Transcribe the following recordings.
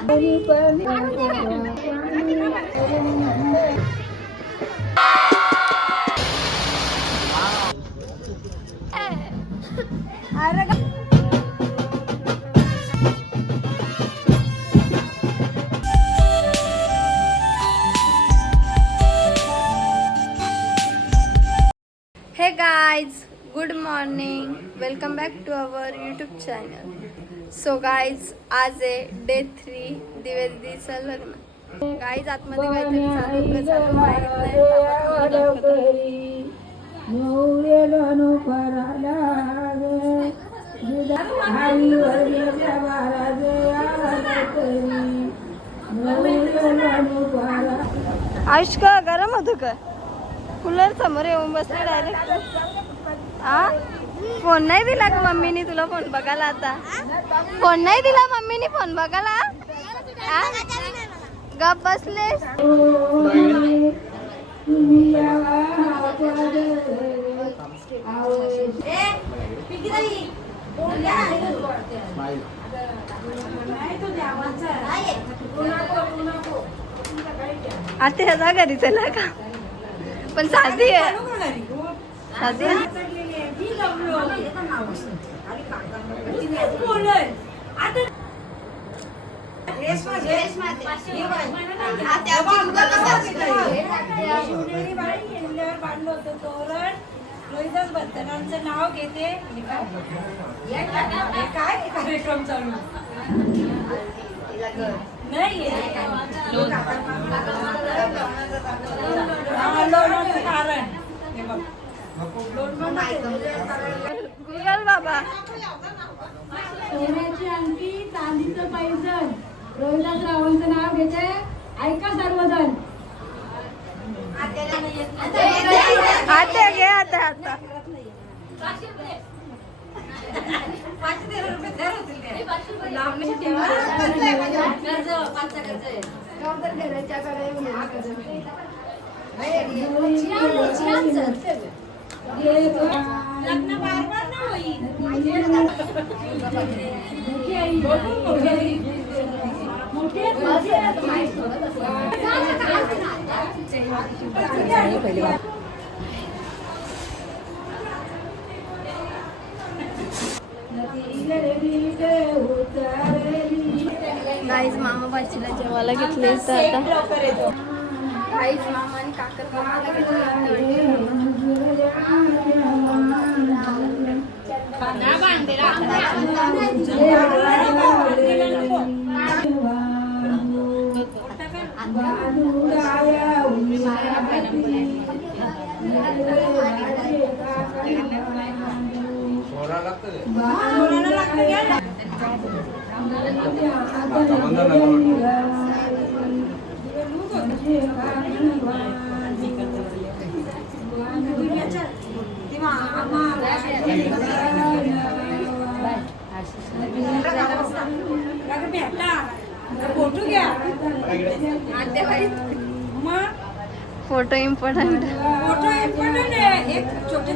हे guys, good morning, welcome back to our YouTube channel. So guys, आज आहे day 3 दिवेदीचं लग्न. गाइज आतमध्ये काहीतरी चालू माहित नाही. आयुष का गरम होतं का? कूलर समोर येऊन बसले डायरेक्ट. फोन नाही दिला का मम्मीनी तुला फोन बघायला? आता फोन नाही दिला मम्मीनी फोन बघायला? गप बसले. आता ह्याचा घरी चला का? पण साधी आहे, साधी आहे. बर्तनांचं नाव घेते. काय कार्यक्रम चालू नाही कारण गुगल बाबा. सोन्याची अंगठी, चांदीचं पैंजण, रोहिदास रावांचं नाव घेते. ऐका सर्वजण. आता घे आता आता. लग्न बार नाही गाईज मामा बाचीला जेवायला घेतले आता. गाईज मामा आणि काकर कामाला घेतले. फोटो घ्या. Photo important. फोटो इम्पॉर्टंट आहे. एक छोटे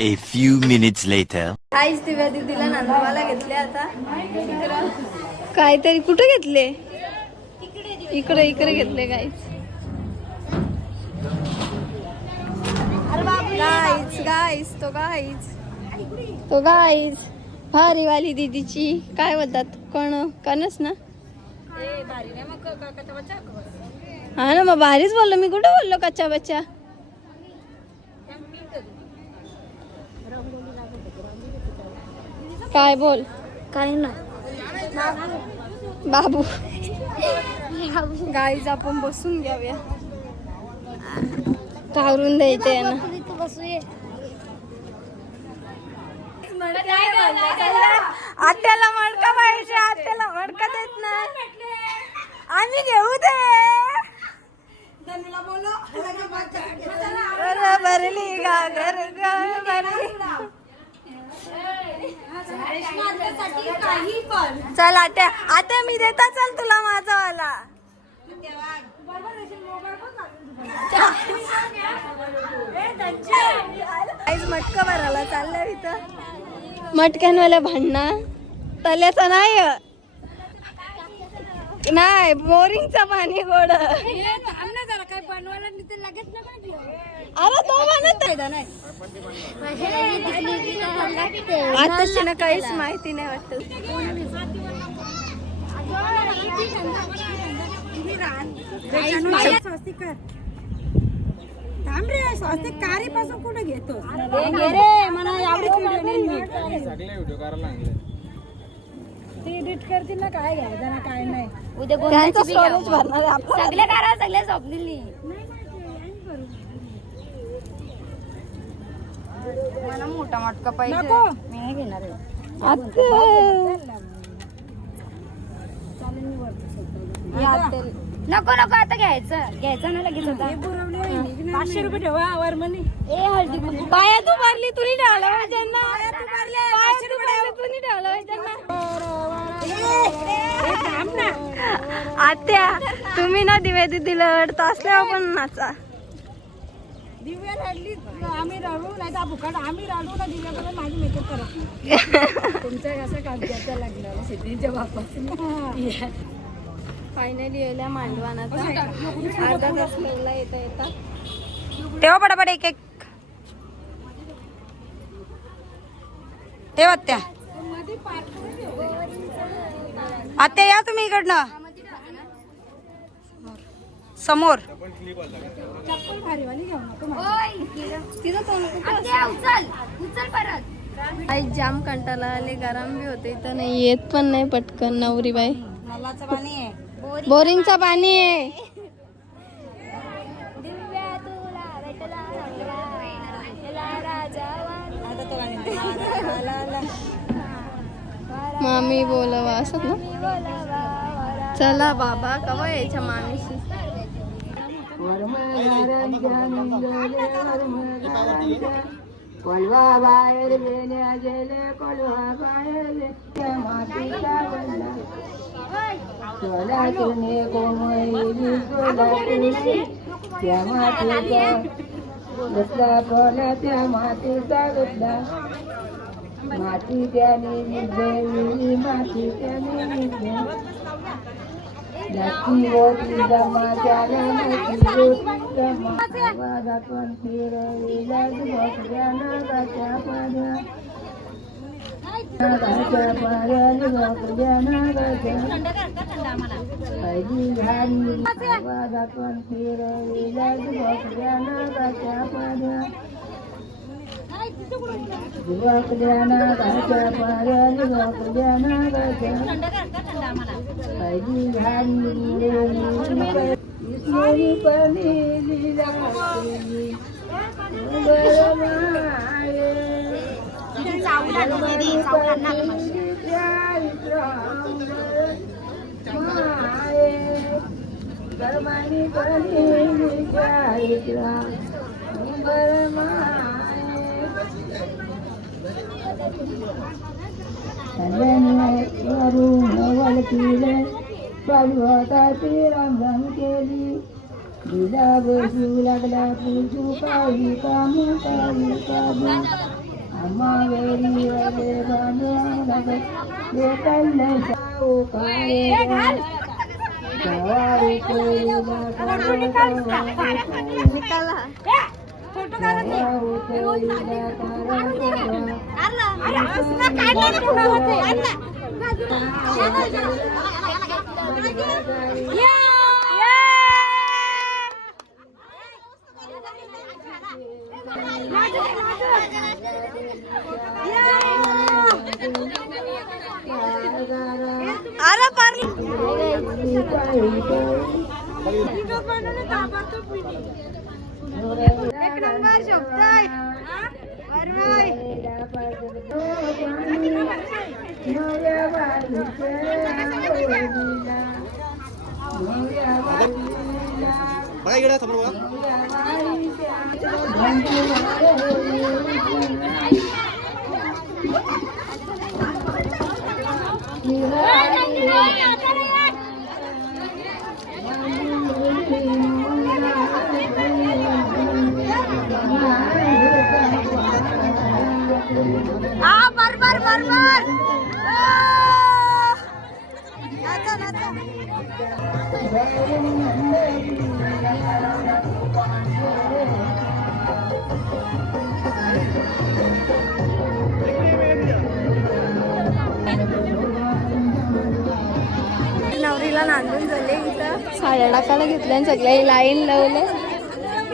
A few minutes later. आईच दिव्या दीदीला नांदवायला घेतले आता. काहीतरी कुठे घेतले? इकडे इकडे घेतले गाईज. गाईज गाईज तो गाईज तो गाईज भारी वाली दीदीची काय म्हणतात कणस ना. हा ना मग भारीच बोललो मी. कुठे बोललो कच्चा बच्चा? काय बोल? काय ना बाबू. गाईज आपण बसून घ्याव्या. कावरून द्यायचंय ना. आत्याला मडका पाहिजे. आत्याला मडका देत नाही. आम्ही घेऊ दे. भरली गागर भरली. चल आत्या आत्या मी देता. चल तुला माझा वाला. मटका भरायला चाललंय इथं. मटक्यांवाल्या भांडणा तल्याचं नाही नाही बोरिंगचं पाणी गोड काय बनवायला लगेच अरे तो म्हणत नाही आता ना काहीच माहिती नाही वाटत स्वस्तिक कारीपासून कुठे घेतो एडिट करतील ना काय घ्यायचं ना काय नाही उद्या स्टोरेज भरणार सगळे करा सगळे स्वप्नीली मला मोठा मटका पाहिजे नको. मी नाही घेणार आहे. नको नको आता घ्यायचं ना लगेच आता 500 रुपये ठेवा वर म्हणे ए हळदी कुंकू पाया तू भरली तुनी ठेवलं ज्यांना पाया तू भरली तुनी ठेवलं ज्यांना आत्या तुम्ही ना दिव्या दिदीला अडत असल्यावर पण नाचा दिव्या रडली आम्ही रडू नाही तर भुकाट आम्ही रडू ना दिव्याकडे माझी मेकअप करा तुमच्या कसं काम द्यायचा लागला सिद्धीच्या बापासून फायनली यायला मांडवानाचा अर्धा तास लागला येता तेव्हा पटापट एक ठेव आत्या आत्या या तुम्ही इकडनं समोर चप्पल भारीवाली घेऊ नको उचल परत आई जाम कंटाळा आले गरम बी होते इथं नाही येत पण नाही पटकन नवरी बाई नलाचं पाणी आहे बोरिंगचं पाणी आहे मामी बोलवा असत ना चला बाबा कवा यायच्या मामीशी कोलवा बाहेर गेल्या गेले कोलवा बाहेर सोला तुने कोमळी सोला तुने त्या मातीचा गुतला कोला त्या मातीचा गुतला माती त्याने निघली माती त्याने निघली नक्की होती जमा त्याला नक्की होती जमा आवाजातून फिरविला भोकड्या नागाच्या पाड्या नागाच्या पाड्या भोकड्या नागाच्या पहिली झाली आवाजातून फिरविला भोकड्या नागाच्या पाड्या भोकड्या नागाच्या पाड्या भोकड्या नागाच्या पहिली झाली सोनी पनेली लागली गरमानी पनेली चारित्रा चालू होता ती रामराम केली दिला बसू लागला पुजू काही काम आम्हा वेळी वाले बांधवा अरे पारली एक नंबर शोभताय बघा इकडे समोर बरोबर नाचा नाचा. नवरीला नांदून झाले इथं साड्या टाकायला घेतल्या आणि सगळ्या लाईन लावले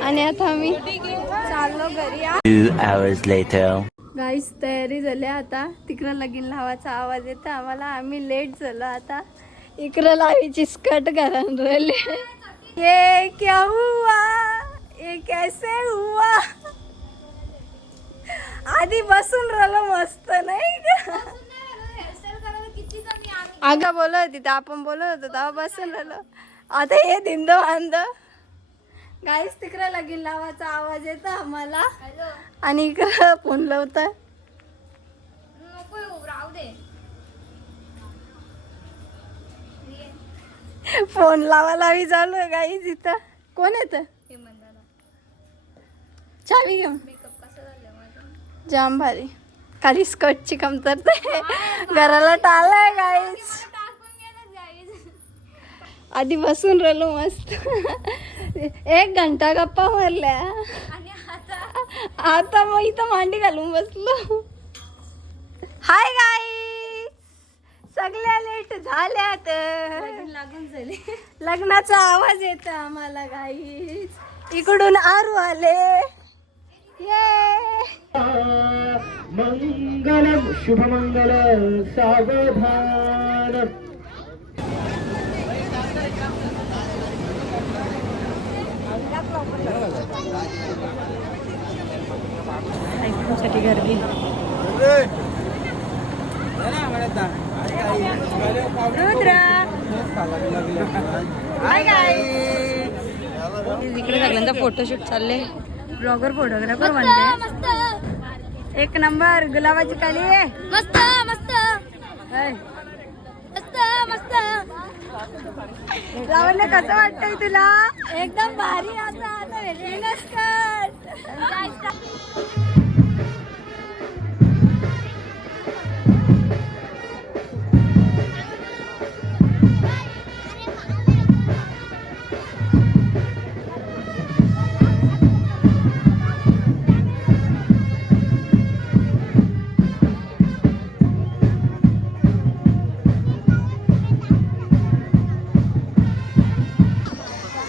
आणि आता आम्ही चाललो घरी. 2 hours later. गाईस तयारी झाली आता. तिकडं लगीन लावायचा आवाज येतो आम्हाला. आम्ही लेट झालो आता. इकडं लावीची स्कर्ट घालून राहिले. ये क्या हुआ, ये कैसे हुआ. आधी बसून राहिलो मस्त नाही का. अगं बोलत होती तर आपण बोलत होतो तेव्हा बसून राहिलो. आता हे धिंद वांद. गाईस तिकडे लगीन लावायचा आवाज येतो आम्हाला आणि इकडं फोन लावता. फोन लावा लावी चालू आहे गाईस इथं. कोण येत चावी घेऊन. जाम भारी. खाली स्कर्टची कमतरता आहे. घराला टाळाय गाईस. आधी बसून राहिलो मस्त. 1 घंटा गप्पा मारल्या आता मग इथं मांडी घालून बसलो. हाय गाईस, सगळ्या लेट झाल्यात. लागून झाले. लग्नाचा आवाज येतो आम्हाला गाईस. इकडून आरू आले. ये मंगलम शुभमंगल सावधान. साठी गर्दी. इकडे सगळ्यांचा फोटोशूट चालले. ब्लॉगर फोटोग्राफर म्हणते. 1 नंबर गुलाबाची काली आहे. मस्त मस्त हाय. मस्त मस्त. लावण्य कसं वाटतंय तुला. एकदम भारी. आता आता वेगळं स्कर्ट.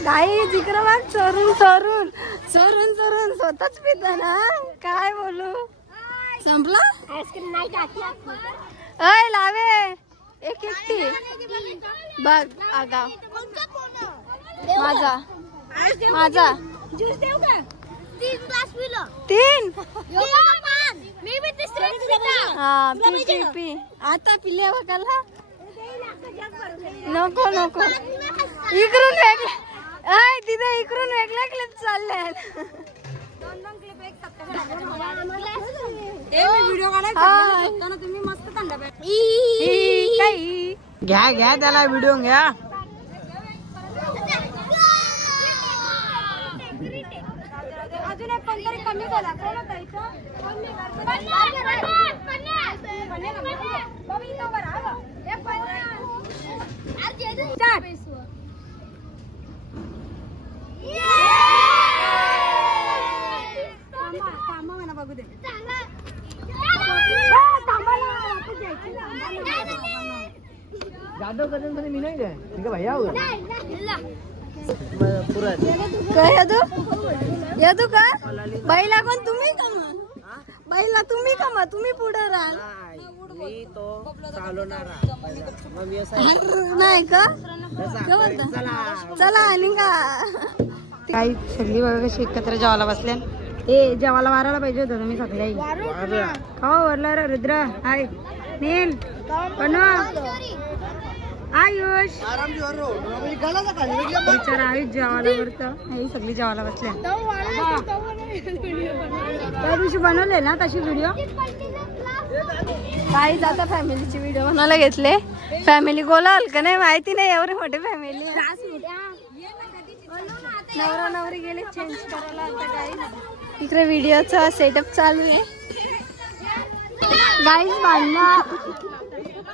काही जिकडं मग चोरून चोरून चोरून चोरून स्वतःच पिता ना. काय बोलू. संपला. अय लावे एक एकटी बघ. आगा माझा माझा 3 हा पी पी आता पिल्या बघायला नको नको. इकडून वेगळं. अय तिथे इकडून वेगळ्या चालल्या. व्हिडिओ काढायचा तुम्ही मस्त थंडा काही घ्या घ्या त्याला व्हिडिओ घ्या. अजून एक कोणतरी कमी बोला. कोण होता इथं. बघू दे. जादव कदम मध्ये मी नाही काय भैया काय यादू का बाईला कोण तुम्ही का मग. बाईला तुम्ही का मग. तुम्ही पुढे राहाल नाही का. चला आणि का काही सगळी बघा कशी एकत्र जेवायला बसल्या. ए जेवायला वारायला पाहिजे होतं तुम्ही सगळ्याही. हो वरला रे रुद्र. हाय नील पणू आयुष विचार आयुष जेवायला करतं. ही सगळी जेवायला बसल्या. त्या दिवशी बनवले ना तशी व्हिडिओ. काही आता फॅमिलीची व्हिडिओ बनायला घेतले. फॅमिली गोलाल का नाही माहिती नाही. एवढे मोठे फॅमिली. नवरा नवरी गेले चेंज करायला आता. गाईस इकडे व्हिडिओचा सेटअप चालू आहे. गाईस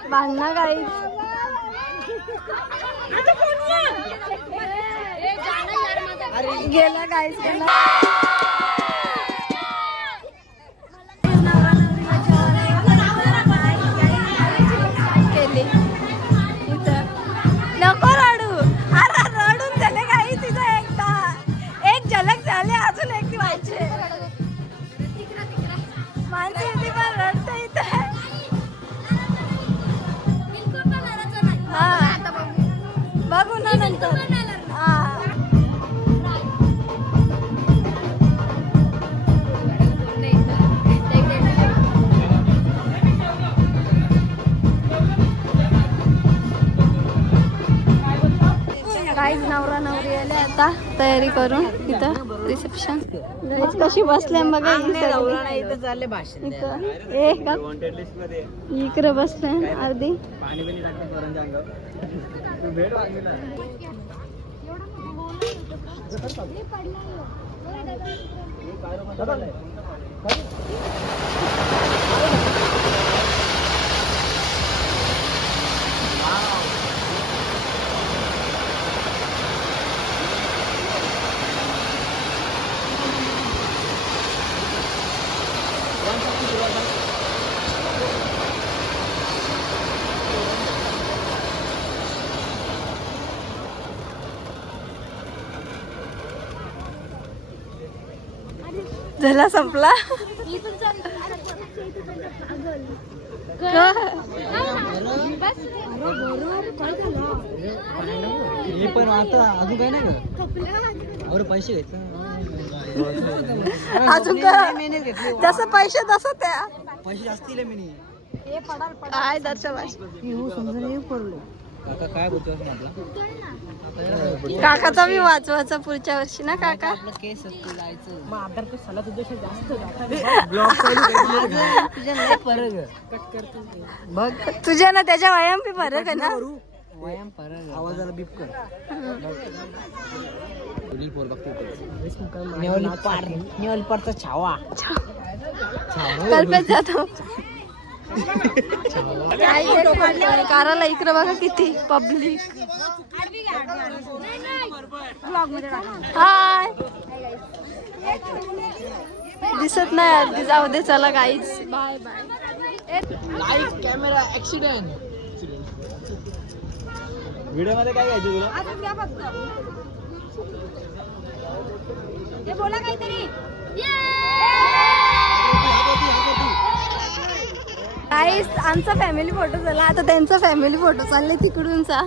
भांडणं गाईस. गेला गाईस गेला. केली इथं नको रडू. अरे रडून झाले काही तिथं एकदा एक झलक झाली अजून एक व्हायचे माणसं इथे पण रडते इथे. हा बघू ना नंतर. हा काहीच नवरा नवरी आले आता तयारी करून इथं रिसेप्शन. कशी बसले बघा इथं. इकडे बसले अर्धी. झाला संपला. पण आता अजून काय नाही का पैसे घ्यायचं अजून जसं पैसे तसं त्या पैसे जास्त दिले मी. काय दर्शन काका काय बोलतो म्हटलं काकाचा मी वाचवायचा पुढच्या वर्षी ना काका. केस लायचं बघ तुझ्या ना त्याच्या व्यायाम बी फरक आहे ना. व्यायाम फरक आवाजाला बीप कर. नेवली पारचा छावा कल्पेत जातो. काराला इकडे बघा किती पब्लिक. हाय दिसत नाही अर्धी. जाऊ दे चला guys bye bye. Live camera accident. Video मध्ये काय घ्यायचं तुला? बोला काहीतरी. गाईस आमचा फॅमिली फोटो झाला. आता त्यांचा फॅमिली फोटो चालले तिकडूनचा.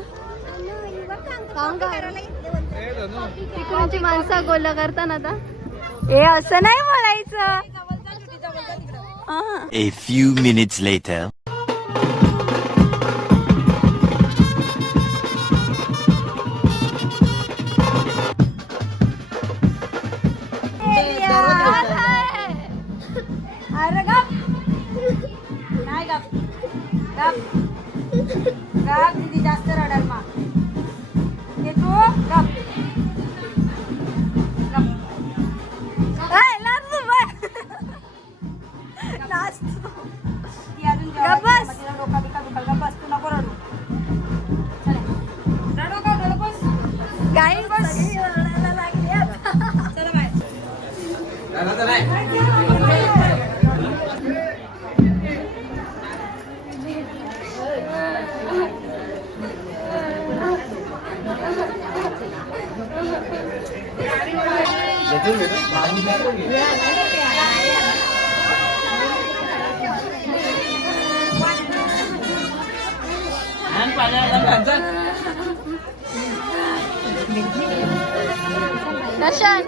तिकडूनची माणसं गोला करताना आता हे असं नाही बोलायचं. A few minutes later. अरे गप नाही गप गप गप. दीदी जास्त रडाल मा. हे तू गप गप. ती अजून तिला डोका बिका दुखाल. गप बस. तू नको रडू. रडू का रडू बस. गाईस रडायला लागली आता. चला बाय. दर्शन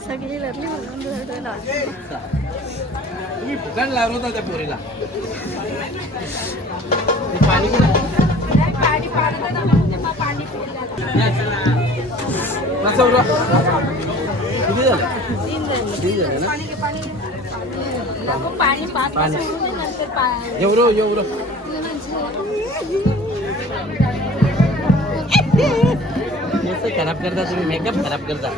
सगळी लढली म्हणून तुम्ही फुकान लावलं होता त्या पोरीला एवढं खराब करता तुम्ही मेकअप खराब करता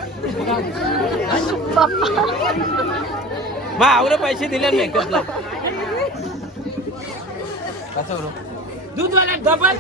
मग आवडे पैसे दिले मेकअपला दूध वाला डबल